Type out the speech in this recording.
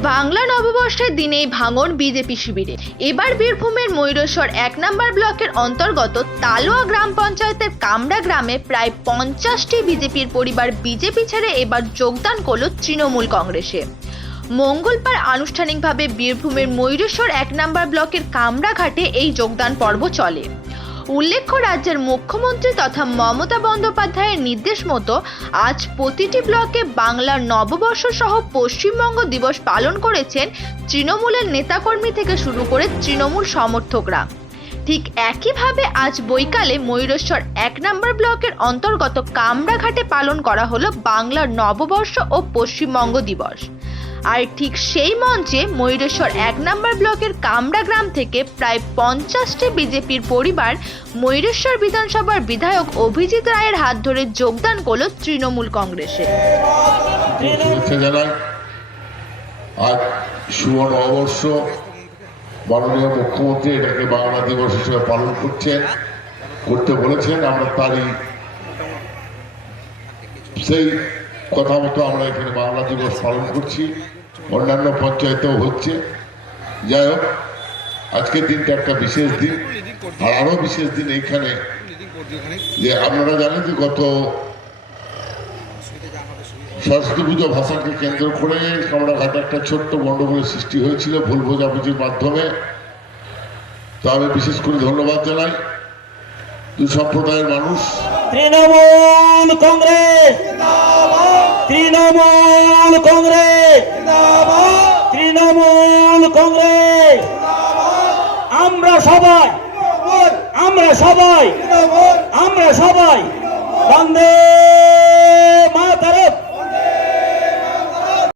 বাংলা নববর্ষের দিনেই ভাঙন বিজেপি শিবিরে। এবার বীরভূমের ময়ূরেশ্বর এক নম্বর ব্লকের অন্তর্গত তালোয়া গ্রাম পঞ্চায়েতের কামড়া গ্রামে প্রায় পঞ্চাশটি বিজেপির পরিবার বিজেপি ছেড়ে এবার যোগদান করল তৃণমূল কংগ্রেসে। মঙ্গলবার আনুষ্ঠানিকভাবে বীরভূমের ময়ূরেশ্বর এক নম্বর ব্লকের কামরাঘাটে এই যোগদান পর্ব চলে। উল্লেখ্য, রাজ্যের মুখ্যমন্ত্রী তথা মমতা বন্দ্যোপাধ্যায়ের নির্দেশ মতো আজ প্রতিটি ব্লকে বাংলার নববর্ষ সহ পশ্চিমবঙ্গ দিবস পালন করেছেন তৃণমূলের নেতাকর্মী থেকে শুরু করে তৃণমূল সমর্থকরা। ঠিক একইভাবে আজ বৈকালে ময়ূরেশ্বর এক নম্বর ব্লকের অন্তর্গত কামরাঘাটে পালন করা হলো বাংলার নববর্ষ ও পশ্চিমবঙ্গ দিবস। আর ঠিক সেই মঞ্চে ময়ূরেশ্বর এক নম্বর ব্লকের কামরা গ্রাম থেকে প্রায় পঞ্চাশটি বিজেপির পরিবার ময়ূরেশ্বর বিধানসভার বিধায়ক অভিজিৎ রায়ের হাত ধরে যোগদান করল তৃণমূল কংগ্রেসে। আজ শুভ নববর্ষ মাননীয় মুখ্যমন্ত্রী এটাকে বাংলা দিবস হিসেবে পালন করছেন, করতে বলেছেন, আমরা তারই সেই কথা মতো আমরা এখানে বাংলা দিবস পালন করছি। অন্যান্য পঞ্চায়েতেও হচ্ছে। যাই হোক আজকের দিনটা একটা বিশেষ দিন, আর আরও বিশেষ দিন এইখানে। যে আপনারা জানেন যে গত সরস্বতী পুজো ভাষণকে কেন্দ্র করে কামড়াঘাটে একটা ছোট্ট গণ্ডগোলের সৃষ্টি হয়েছিল ভুল বোঝাবুঝির মাধ্যমে। তো আমি বিশেষ করে ধন্যবাদ জানাই দুই সম্প্রদায়ের মানুষ। তৃণমূল কংগ্রেস! তৃণমূল তৃণমূল কংগ্রেস। আমরা সবাই আমরা সবাই আমরা সবাই বন্দে